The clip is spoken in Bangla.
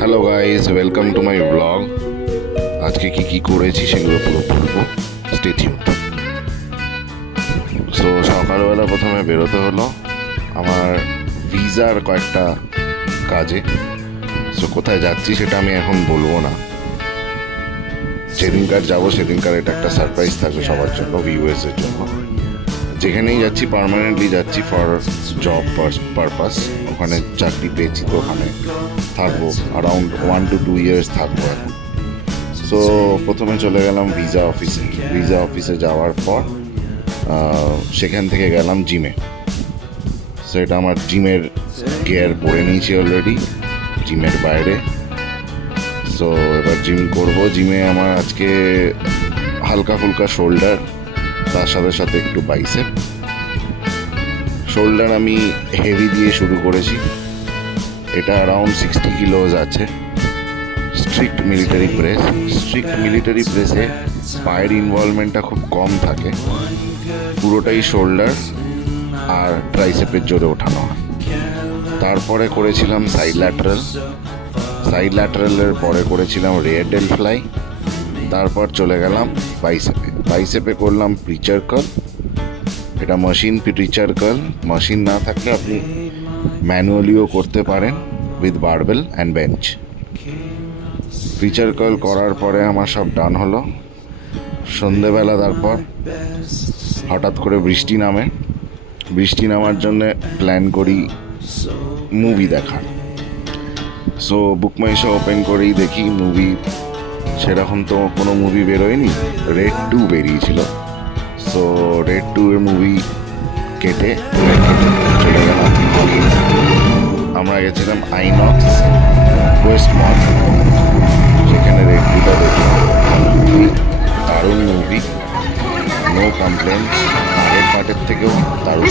Hello guys, welcome to my blog. আজকে কি করেছি সেগুলো পুরো বলবো, স্টে টিউনড। সো সকালবেলা প্রথমে বেরোতে হলো আমার ভিসার কয়েকটা কাজে। সো কোথায় যাচ্ছি সেটা আমি এখন বলবো না, যেদিনকার যাবো সেদিনকার এটা একটা সারপ্রাইজ থাকবে সবার জন্য, ভিউয়ার্সের জন্য। যেখানেই যাচ্ছি পার্মানেন্টলি যাচ্ছি ফর জব পারপাস। ওখানে চাকরি পেয়েছি তো ওখানে থাকবো অ্যারাউন্ড 1 to 2 years থাকবো এখন। সো প্রথমে চলে গেলাম ভিসা অফিসে যাওয়ার পর সেখান থেকে গেলাম জিমে। সেটা আমার জিমের গিয়ার পরে নিয়েছি অলরেডি জিমের বাইরে। সো এবার জিম করব। জিমে আমার আজকে হালকা ফুলকা শোল্ডার, তার সাথে সাথে একটু বাইসেপ। শোল্ডার আমি হেভি দিয়ে শুরু করেছি, এটা অ্যারাউন্ড 60 কিলোজ আছে। স্ট্রিক্ট মিলিটারি প্রেসে পায়ের ইনভলভমেন্টটা খুব কম থাকে, পুরোটাই শোল্ডার আর ট্রাইসেপের জোরে ওঠানো হয়। তারপরে করেছিলাম সাইড ল্যাটারালের পরে করেছিলাম রেয়ার ডেল ফ্লাই। তারপর চলে গেলাম বাইসেপে করলাম প্রিচার কার্ল। এটা মেশিন প্রিচার কার্ল, মেশিন না থাকলে আপনি ম্যানুয়ালিও করতে পারেন with barbell and bench. Preacher curl করার পরে আমার সব ডান হলো। সন্ধেবেলা তারপর হঠাৎ করে বৃষ্টি নামার জন্যে প্ল্যান করি মুভি দেখার। সো বুক মাই শো ওপেন করেই দেখি মুভি, সেরকম তো কোনো মুভি বেরোয়নি। রেড 2 বেরিয়েছিল। সো রেড 2 এর মুভি কেটে চলে গেলাম। আমরা গেছিলাম আইনক্স ওয়েস্ট মল, সেখানে রেড 2টা দেখলাম। দারুণ মুভি, নো কমপ্লেন্স, আগের পার্টের থেকেও দারুণ।